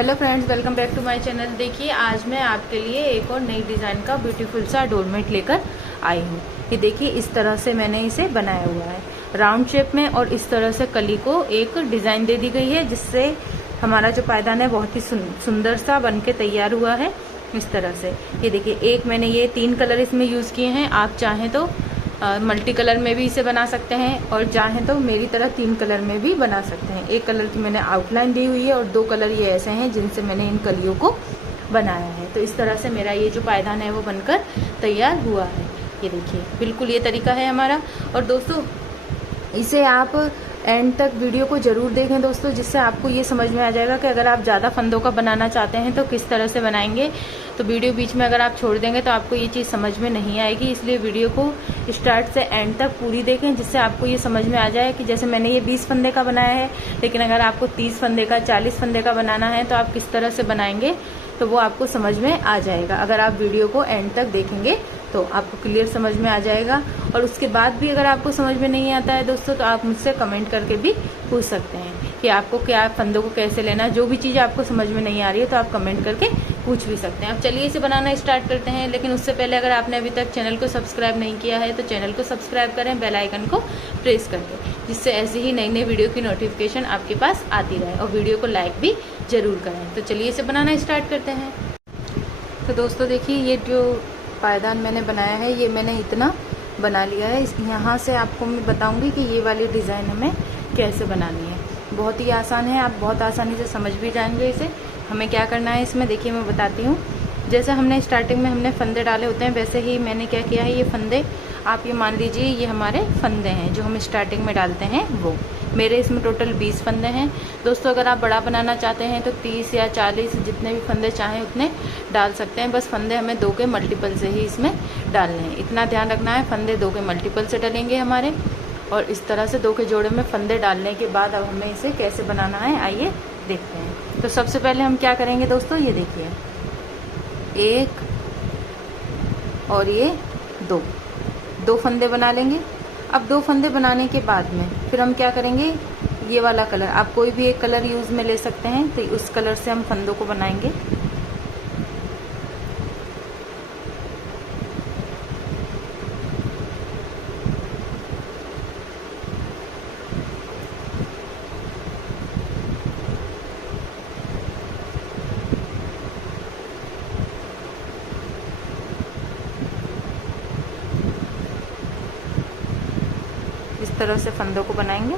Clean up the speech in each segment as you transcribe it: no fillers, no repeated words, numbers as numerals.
Hello friends, welcome back to my channel. देखिए, आज मैं आपके लिए एक और नई डिज़ाइन का ब्यूटीफुल सा डोरमेट लेकर आई हूँ। ये देखिए, इस तरह से मैंने इसे बनाया हुआ है राउंड शेप में, और इस तरह से कली को एक डिज़ाइन दे दी गई है, जिससे हमारा जो पायदान है बहुत ही सुंदर सा बन के तैयार हुआ है। इस तरह से ये देखिए, एक मैंने ये 3 कलर इसमें यूज़ किए हैं। आप चाहें तो मल्टी कलर में भी इसे बना सकते हैं, और चाहें तो मेरी तरह 3 कलर में भी बना सकते हैं। एक कलर की मैंने आउटलाइन दी हुई है और 2 कलर ये ऐसे हैं जिनसे मैंने इन कलियों को बनाया है। तो इस तरह से मेरा ये जो पायदान है वो बनकर तैयार हुआ है। ये देखिए, बिल्कुल ये तरीका है हमारा। और दोस्तों, इसे आप एंड तक वीडियो को जरूर देखें दोस्तों, जिससे आपको ये समझ में आ जाएगा कि अगर आप ज़्यादा फंदों का बनाना चाहते हैं तो किस तरह से बनाएंगे। तो वीडियो बीच में अगर आप छोड़ देंगे तो आपको ये चीज़ समझ में नहीं आएगी, इसलिए वीडियो को स्टार्ट से एंड तक पूरी देखें, जिससे आपको ये समझ में आ जाए कि जैसे मैंने ये 20 फंदे का बनाया है, लेकिन अगर आपको 30 फंदे का, 40 फंदे का बनाना है तो आप किस तरह से बनाएंगे, तो वो आपको समझ में आ जाएगा। अगर आप वीडियो को एंड तक देखेंगे तो आपको क्लियर समझ में आ जाएगा। और उसके बाद भी अगर आपको समझ में नहीं आता है दोस्तों, तो आप मुझसे कमेंट करके भी पूछ सकते हैं कि आपको क्या फंदों को कैसे लेना है। जो भी चीज़ आपको समझ में नहीं आ रही है तो आप कमेंट करके पूछ भी सकते हैं। अब चलिए इसे बनाना स्टार्ट करते हैं, लेकिन उससे पहले अगर आपने अभी तक चैनल को सब्सक्राइब नहीं किया है तो चैनल को सब्सक्राइब करें, बेल आइकन को प्रेस करके, जिससे ऐसे ही नई नई वीडियो की नोटिफिकेशन आपके पास आती रहे। और वीडियो को लाइक भी जरूर करें। तो चलिए इसे बनाना स्टार्ट करते हैं। तो दोस्तों देखिए, ये जो पायदान मैंने बनाया है ये मैंने इतना बना लिया है। यहाँ से आपको मैं बताऊंगी कि ये वाली डिज़ाइन हमें कैसे बनानी है। बहुत ही आसान है, आप बहुत आसानी से समझ भी जाएंगे इसे। हमें क्या करना है इसमें, देखिए मैं बताती हूँ। जैसे हमने स्टार्टिंग में हमने फंदे डाले होते हैं, वैसे ही मैंने क्या किया है, ये फंदे आप ये मान लीजिए ये हमारे फंदे हैं जो हम स्टार्टिंग में डालते हैं वो। मेरे इसमें टोटल 20 फंदे हैं दोस्तों। अगर आप बड़ा बनाना चाहते हैं तो 30 या 40 जितने भी फंदे चाहें उतने डाल सकते हैं। बस फंदे हमें 2 के मल्टीपल से ही इसमें डालने हैं, इतना ध्यान रखना है। फंदे 2 के मल्टीपल से डलेंगे हमारे। और इस तरह से 2 के जोड़े में फंदे डालने के बाद अब हमें इसे कैसे बनाना है, आइए देखते हैं। तो सबसे पहले हम क्या करेंगे दोस्तों, ये देखिए, 1 और ये 2 फंदे बना लेंगे। अब 2 फंदे बनाने के बाद में फिर हम क्या करेंगे, ये वाला कलर आप कोई भी एक कलर यूज में ले सकते हैं, तो उस कलर से हम फंदों को बनाएंगे। इस तरह से फंदों को बनाएंगे।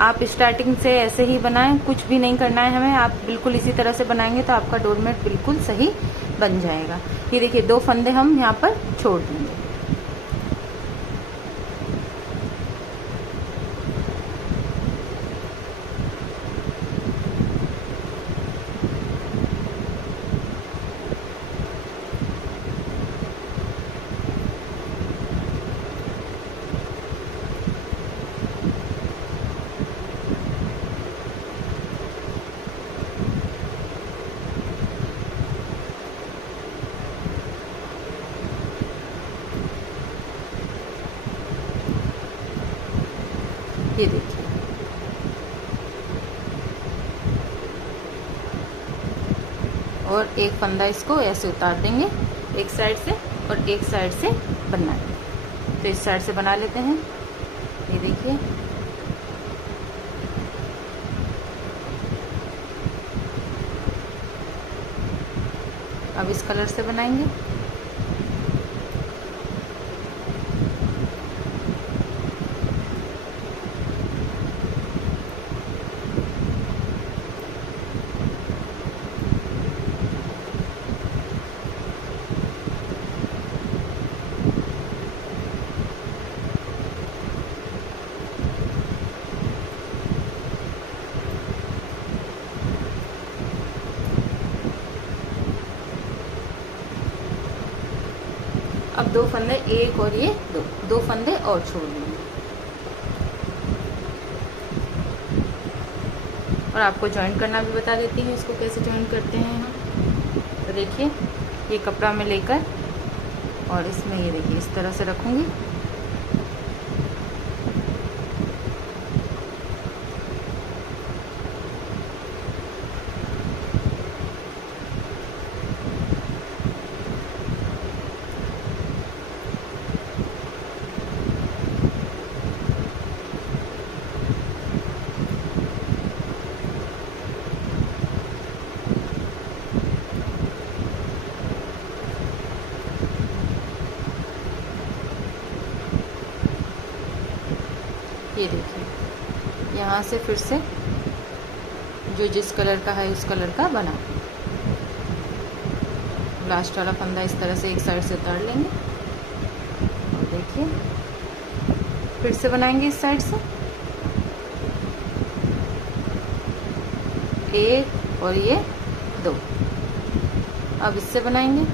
आप स्टार्टिंग से ऐसे ही बनाएं, कुछ भी नहीं करना है हमें। आप बिल्कुल इसी तरह से बनाएंगे तो आपका डोरमेट बिल्कुल सही बन जाएगा। ये देखिए, 2 फंदे हम यहाँ पर छोड़ देंगे। ये देखिए, और एक फंदा इसको ऐसे उतार देंगे एक साइड से, और एक साइड से बनाएंगे। तो इस साइड से बना लेते हैं। ये देखिए, अब इस कलर से बनाएंगे। अब 2 फंदे, एक और ये 2 फंदे और छोड़ देंगे। और आपको ज्वाइन करना भी बता देती हूँ, इसको कैसे ज्वाइन करते हैं हम। तो देखिए, ये कपड़ा में लेकर और इसमें ये देखिए इस तरह से रखूँगी। ये देखिए, यहाँ से फिर से जो जिस कलर का है उस कलर का बना। लास्ट वाला फंदा इस तरह से एक साइड से उतार लेंगे और देखिए फिर से बनाएंगे इस साइड से एक और ये दो। अब इससे बनाएंगे,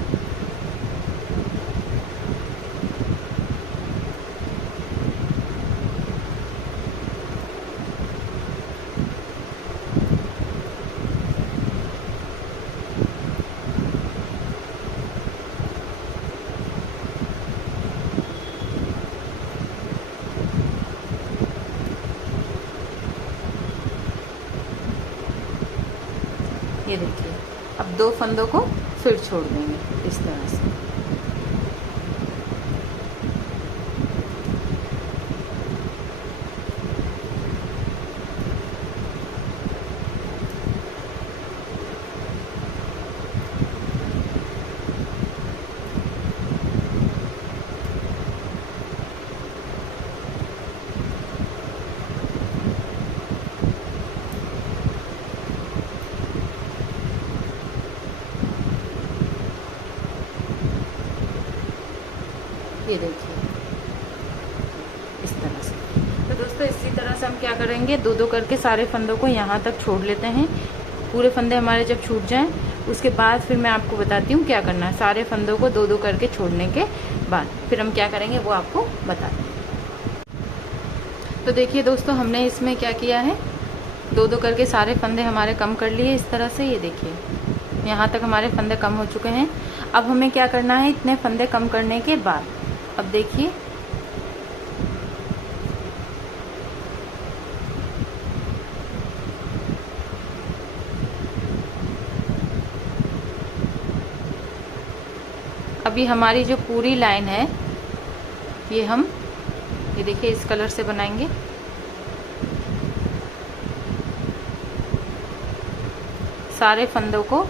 ये देखिए। अब दो फंदों को फिर छोड़ देंगे इस तरह से। ये देखिए इस तरह से। तो दोस्तों इसी तरह से हम क्या करेंगे, दो दो करके सारे फंदों को यहाँ तक छोड़ लेते हैं। पूरे फंदे हमारे जब छूट जाएं उसके बाद फिर मैं आपको बताती हूँ क्या करना है। सारे फंदों को दो दो करके छोड़ने के बाद फिर हम क्या करेंगे वो आपको बताते हैं। तो देखिए दोस्तों, हमने इसमें क्या किया है, दो दो करके सारे फंदे हमारे कम कर लिए इस तरह से। ये देखिए यहाँ तक हमारे फंदे कम हो चुके हैं। अब हमें क्या करना है, इतने फंदे कम करने के बाद अब देखिए अभी हमारी जो पूरी लाइन है ये हम ये देखिए इस कलर से बनाएंगे। सारे फंदों को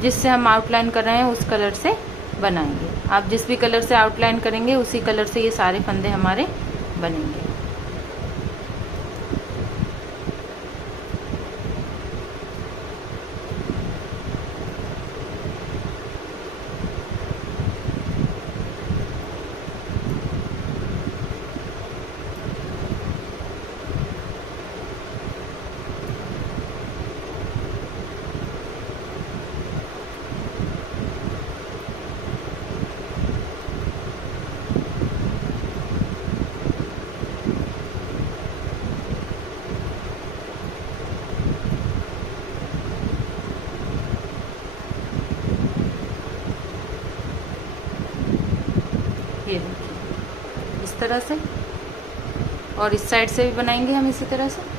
जिससे हम आउटलाइन कर रहे हैं उस कलर से बनाएंगे। आप जिस भी कलर से आउटलाइन करेंगे उसी कलर से ये सारे फंदे हमारे बनेंगे। ये देखिए इस तरह से, और इस साइड से भी बनाएंगे हम इसी तरह से।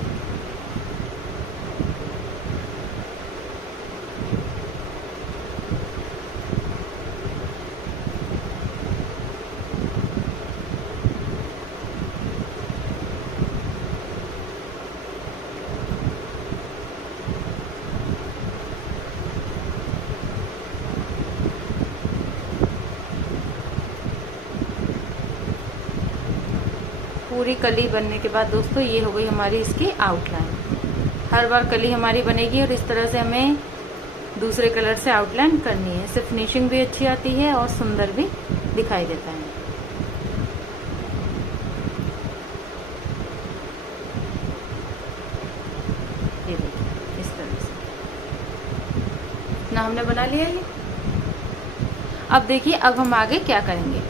पूरी कली बनने के बाद दोस्तों ये हो गई हमारी इसकी आउटलाइन। हर बार कली हमारी बनेगी और इस तरह से हमें दूसरे कलर से आउटलाइन करनी है। इससे फिनिशिंग भी अच्छी आती है और सुंदर भी दिखाई देता है। ये देखिए इस तरह से इतना हमने बना लिया है। अब देखिए अब हम आगे क्या करेंगे,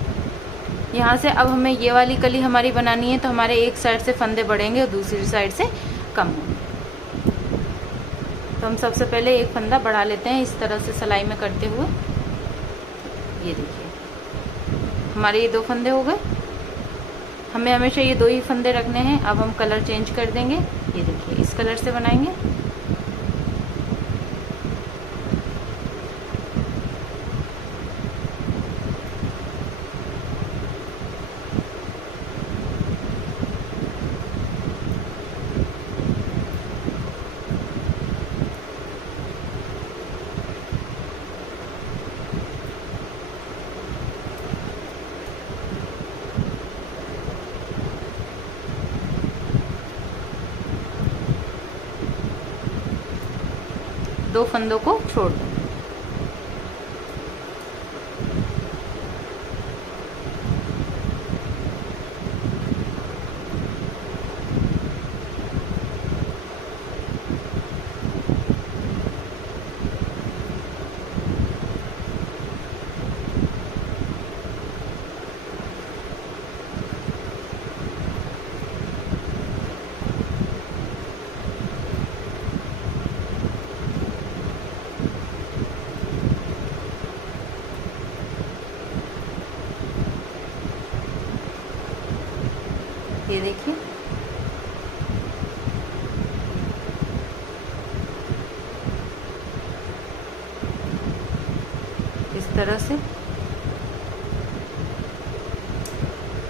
यहाँ से अब हमें ये वाली कली हमारी बनानी है। तो हमारे एक साइड से फंदे बढ़ेंगे और दूसरी साइड से कम होंगे। तो हम सबसे पहले एक फंदा बढ़ा लेते हैं इस तरह से सिलाई में करते हुए। ये देखिए हमारे ये दो फंदे हो गए। हमें हमेशा ये दो ही फंदे रखने हैं। अब हम कलर चेंज कर देंगे। ये देखिए इस कलर से बनाएंगे। 2 फंदों को छोड़ दें। ये देखिए, इस तरह से। ये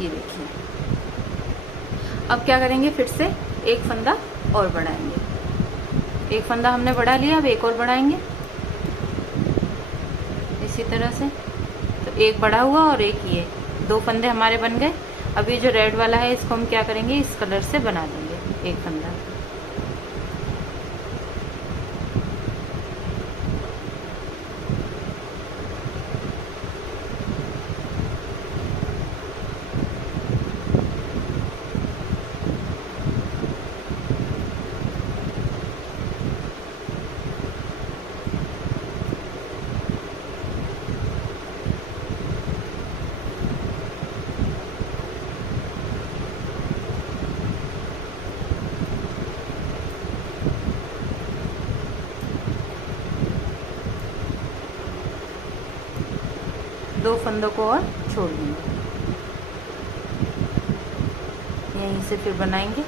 देखिए, अब क्या करेंगे, फिर से एक फंदा और बढ़ाएंगे। एक फंदा हमने बढ़ा लिया, अब एक और बढ़ाएंगे इसी तरह से। तो एक बढ़ा हुआ और एक ये 2 फंदे हमारे बन गए। अब ये जो रेड वाला है इसको हम क्या करेंगे, इस कलर से बना देंगे एक फंदा। दो फंदों को और छोड़ देंगे, यहीं से फिर बनाएंगे।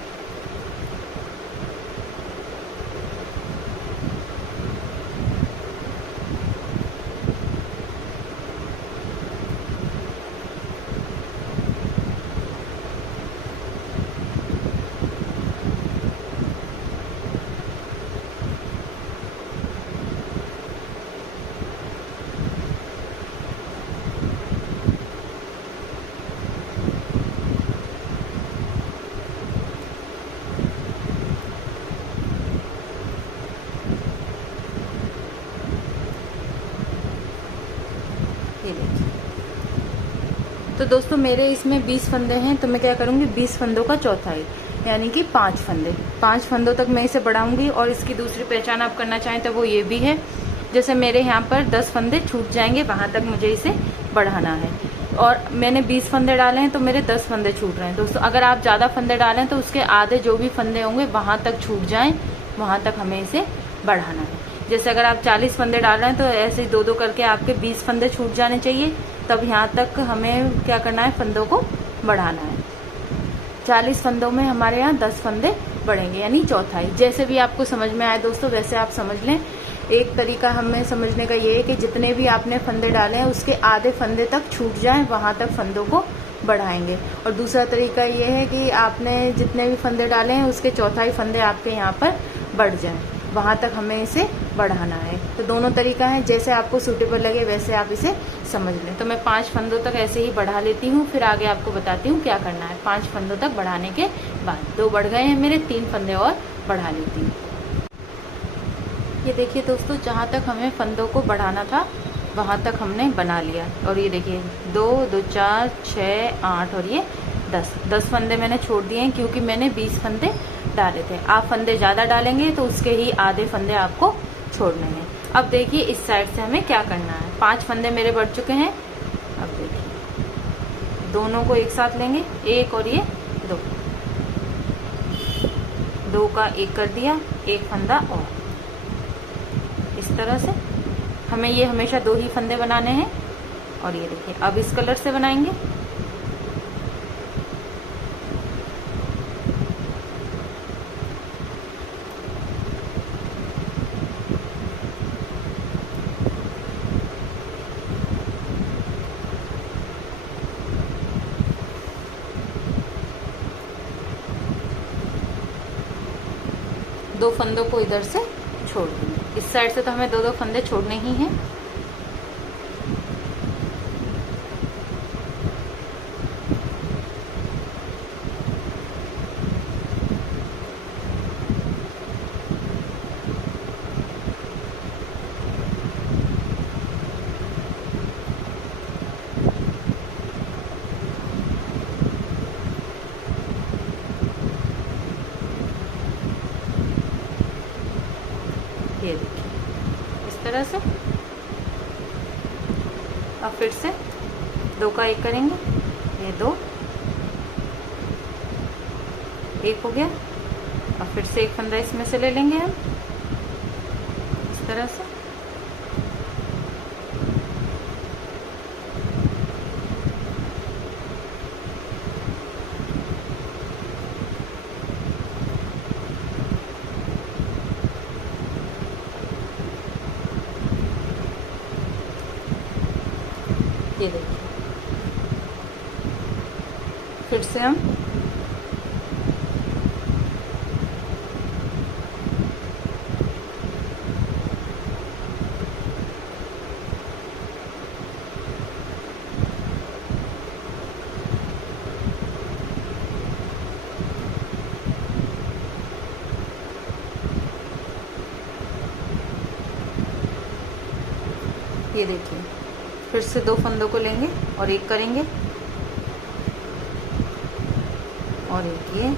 तो दोस्तों मेरे इसमें 20 फंदे हैं, तो मैं क्या करूंगी, 20 फंदों का चौथाई यानी कि 5 फंदे, 5 फंदों तक मैं इसे बढ़ाऊंगी। और इसकी दूसरी पहचान आप करना चाहें तो वो ये भी है, जैसे मेरे यहाँ पर 10 फंदे छूट जाएंगे वहां तक मुझे इसे बढ़ाना है। और मैंने 20 फंदे डाले हैं तो मेरे 10 फंदे छूट रहे हैं। दोस्तों अगर आप ज्यादा फंदे डालें तो उसके आधे जो भी फंदे होंगे वहां तक छूट जाएं, वहां तक हमें इसे बढ़ाना है। जैसे अगर आप 40 फंदे डाल रहे हैं तो ऐसे ही 2-2 करके आपके 20 फंदे छूट जाने चाहिए। तब यहाँ तक हमें क्या करना है, फंदों को बढ़ाना है। 40 फंदों में हमारे यहाँ 10 फंदे बढ़ेंगे यानी चौथाई। जैसे भी आपको समझ में आए दोस्तों वैसे आप समझ लें। एक तरीका हमें समझने का ये है कि जितने भी आपने फंदे डाले हैं उसके आधे फंदे तक छूट जाएं, वहां तक फंदों को बढ़ाएंगे। और दूसरा तरीका ये है कि आपने जितने भी फंदे डाले हैं उसके चौथाई फंदे आपके यहाँ पर बढ़ जाएं, वहां तक हमें इसे बढ़ाना है। तो दोनों तरीका है, जैसे आपको सूटेबल लगे वैसे आप इसे समझ लें। तो मैं 5 फंदों तक ऐसे ही बढ़ा लेती हूँ, फिर आगे आपको बताती हूँ क्या करना है। 5 फंदों तक बढ़ाने के बाद 2 बढ़ गए हैं मेरे, 3 फंदे और बढ़ा लेती हूँ। ये देखिए दोस्तों, जहाँ तक हमें फंदों को बढ़ाना था वहां तक हमने बना लिया। और ये देखिए 2, 2, 4, 6, 8 और ये 10 फंदे मैंने छोड़ दिए हैं क्योंकि मैंने 20 फंदे डाले थे। आप फंदे ज्यादा डालेंगे तो उसके ही आधे फंदे आपको छोड़ने हैं। अब देखिए इस साइड से हमें क्या करना है। 5 फंदे मेरे बढ़ चुके हैं। अब देखिए दोनों को एक साथ लेंगे, 1 और ये 2, 2 का 1 कर दिया, 1 फंदा और। इस तरह से हमें ये हमेशा 2 ही फंदे बनाने हैं। और ये देखिए अब इस कलर से बनाएंगे। दो फंदों को इधर से छोड़ देंगे। इस साइड से तो हमें 2-2 फंदे छोड़ने ही हैं। ये देखिए इस तरह से। अब फिर से 2 का 1 करेंगे, ये 2 1 हो गया। अब फिर से एक फंदा इसमें से ले लेंगे हम इस तरह से। ये देखिए फिर से हम ये देखिए फिर से 2 फंदों को लेंगे और 1 करेंगे और एक ये,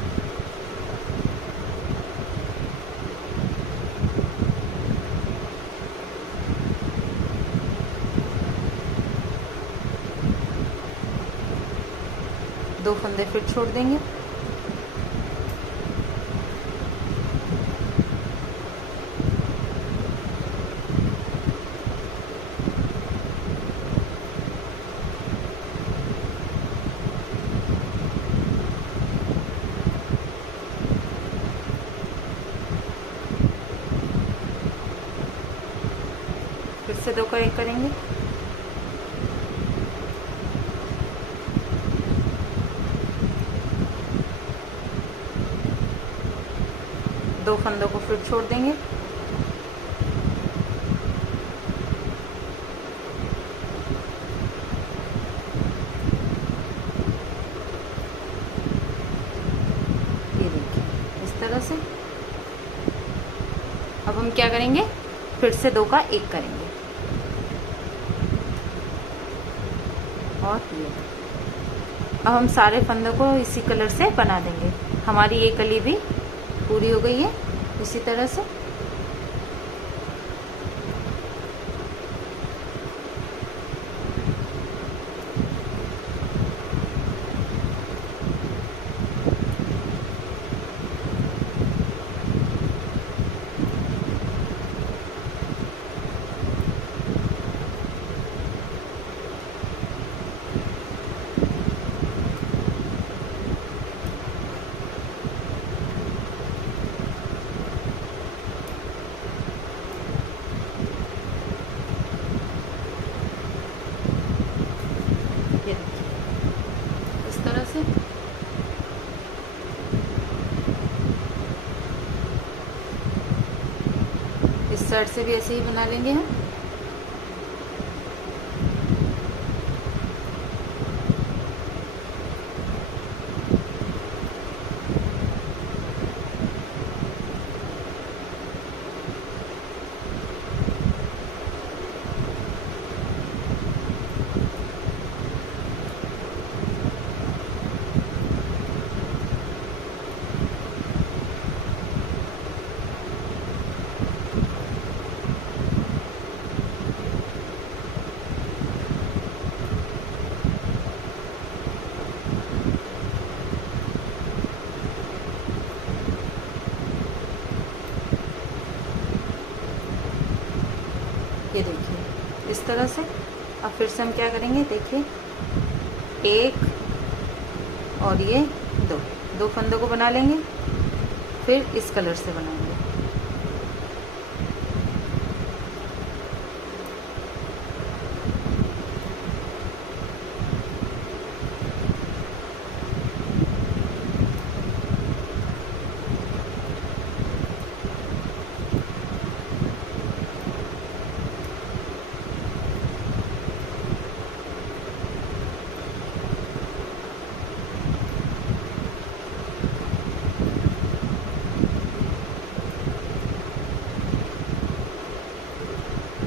दो फंदे फिर छोड़ देंगे। फिर से 2 का 1 करेंगे, दो फंदों को फिर छोड़ देंगे। ये देखिए इस तरह से। अब हम क्या करेंगे, फिर से 2 का 1 करेंगे और ये। अब हम सारे फंदों को इसी कलर से बना देंगे। हमारी ये कली भी पूरी हो गई है इसी तरह से। इस तरह से इस साइड से भी ऐसे ही बना लेंगे हम। ये देखिए इस तरह से। अब फिर से हम क्या करेंगे, देखिए 1 और ये 2 फंदों को बना लेंगे, फिर इस कलर से बनाएंगे।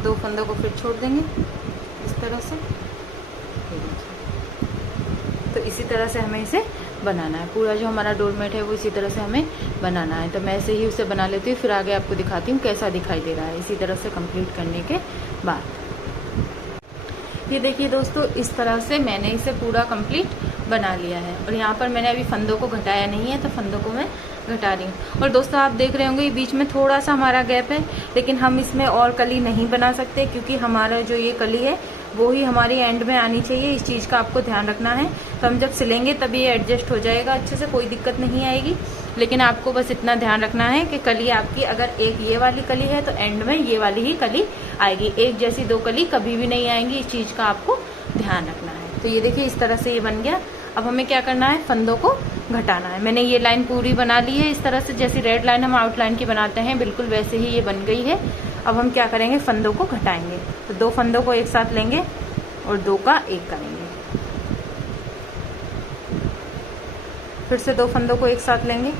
दो फंदों को फिर छोड़ देंगे इस तरह से। तो इसी तरह से हमें इसे बनाना है। पूरा जो हमारा डोरमेट है वो इसी तरह से हमें बनाना है। तो मैं ऐसे ही उसे बना लेती हूँ, फिर आगे आपको दिखाती हूँ कैसा दिखाई दे रहा है इसी तरह से कंप्लीट करने के बाद। ये देखिए दोस्तों, इस तरह से मैंने इसे पूरा कंप्लीट बना लिया है। और यहाँ पर मैंने अभी फंदों को घटाया नहीं है, तो फंदों को मैं घटा रही हूँ। और दोस्तों आप देख रहे होंगे बीच में थोड़ा सा हमारा गैप है, लेकिन हम इसमें और कली नहीं बना सकते, क्योंकि हमारा जो ये कली है वो ही हमारी एंड में आनी चाहिए। इस चीज़ का आपको ध्यान रखना है। तो हम जब सिलेंगे तब ये एडजस्ट हो जाएगा अच्छे से, कोई दिक्कत नहीं आएगी। लेकिन आपको बस इतना ध्यान रखना है कि कली आपकी अगर एक ये वाली कली है तो एंड में ये वाली ही कली आएगी, एक जैसी दो कली कभी भी नहीं आएंगी। इस चीज़ का आपको ध्यान रखना है। तो ये देखिए इस तरह से ये बन गया। अब हमें क्या करना है, फंदों को घटाना है। मैंने ये लाइन पूरी बना ली है इस तरह से, जैसी रेड लाइन हम आउटलाइन की बनाते हैं बिल्कुल वैसे ही ये बन गई है। अब हम क्या करेंगे, फंदों को घटाएंगे। तो 2 फंदों को एक साथ लेंगे और 2 का 1 करेंगे। फिर से 2 फंदों को एक साथ लेंगे,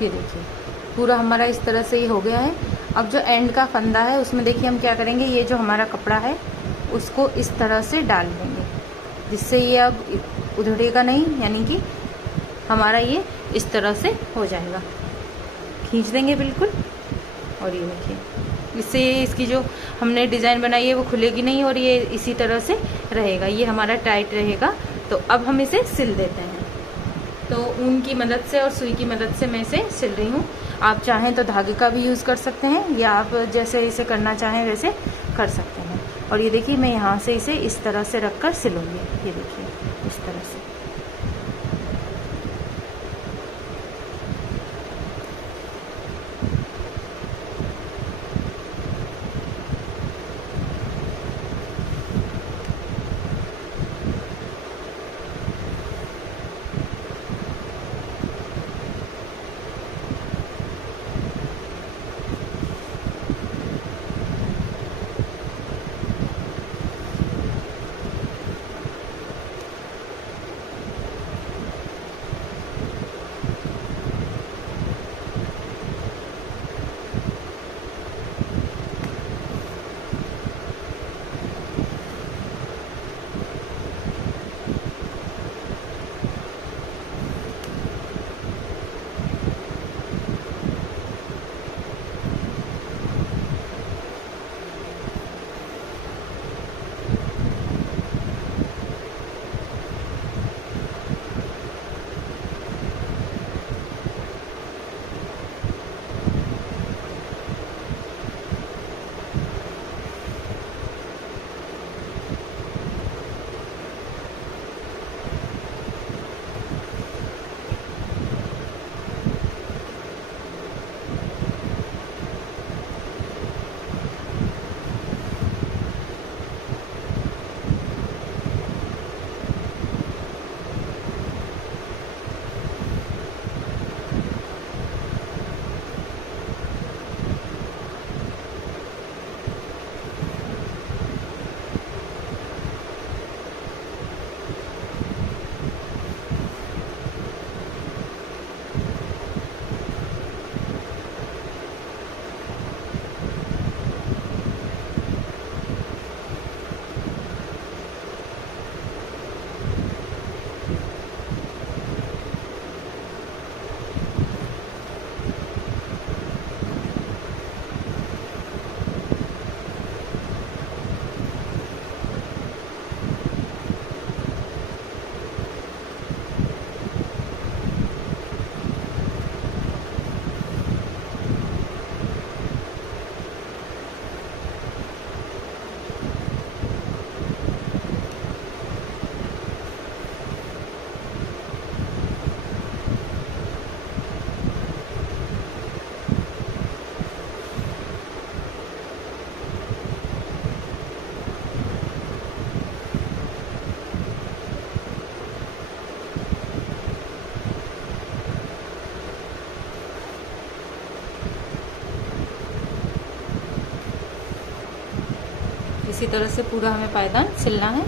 ये देखिए पूरा हमारा इस तरह से ही हो गया है। अब जो एंड का फंदा है उसमें देखिए हम क्या करेंगे, ये जो हमारा कपड़ा है उसको इस तरह से डाल देंगे, जिससे ये अब उधड़ेगा नहीं, यानी कि हमारा ये इस तरह से हो जाएगा। खींच देंगे बिल्कुल, और ये देखिए इससे इसकी जो हमने डिज़ाइन बनाई है वो खुलेगी नहीं और ये इसी तरह से रहेगा, ये हमारा टाइट रहेगा। तो अब हम इसे सिल देते हैं। तो ऊन की मदद से और सुई की मदद से मैं इसे सिल रही हूँ। आप चाहें तो धागे का भी यूज़ कर सकते हैं, या आप जैसे इसे करना चाहें वैसे कर सकते हैं। और ये देखिए मैं यहाँ से इसे इस तरह से रखकर सिलूंगी। ये देखिए इस तरह से। इसी तरह से पूरा हमें पायदान सिलना है।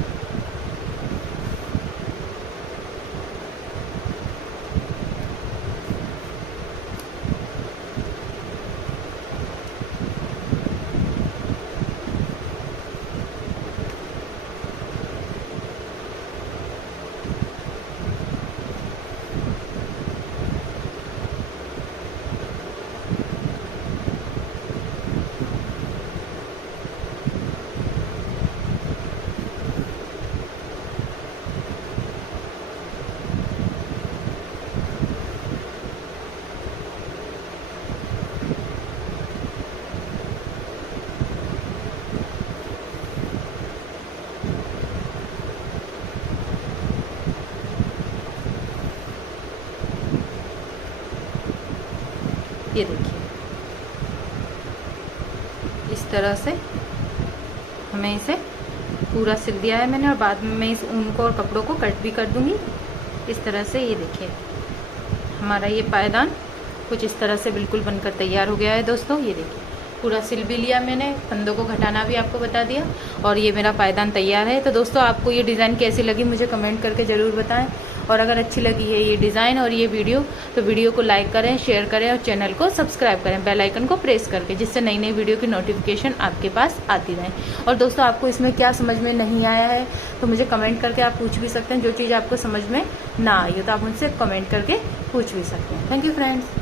ये देखिए इस तरह से हमें इसे पूरा सिल दिया है मैंने, और बाद में मैं इस ऊन को और कपड़ों को कट भी कर दूंगी इस तरह से। ये देखिए हमारा ये पायदान कुछ इस तरह से बिल्कुल बनकर तैयार हो गया है दोस्तों। ये देखिए पूरा सिल भी लिया मैंने, फंदों को घटाना भी आपको बता दिया, और ये मेरा पायदान तैयार है। तो दोस्तों आपको ये डिज़ाइन कैसी लगी मुझे कमेंट करके ज़रूर बताएं, और अगर अच्छी लगी है ये डिज़ाइन और ये वीडियो तो वीडियो को लाइक करें, शेयर करें और चैनल को सब्सक्राइब करें बेल आइकन को प्रेस करके, जिससे नई नई वीडियो की नोटिफिकेशन आपके पास आती रहे। और दोस्तों आपको इसमें क्या समझ में नहीं आया है तो मुझे कमेंट करके आप पूछ भी सकते हैं। जो चीज़ आपको समझ में ना आई हो तो आप मुझसे कमेंट करके पूछ भी सकते हैं। Thank you friends.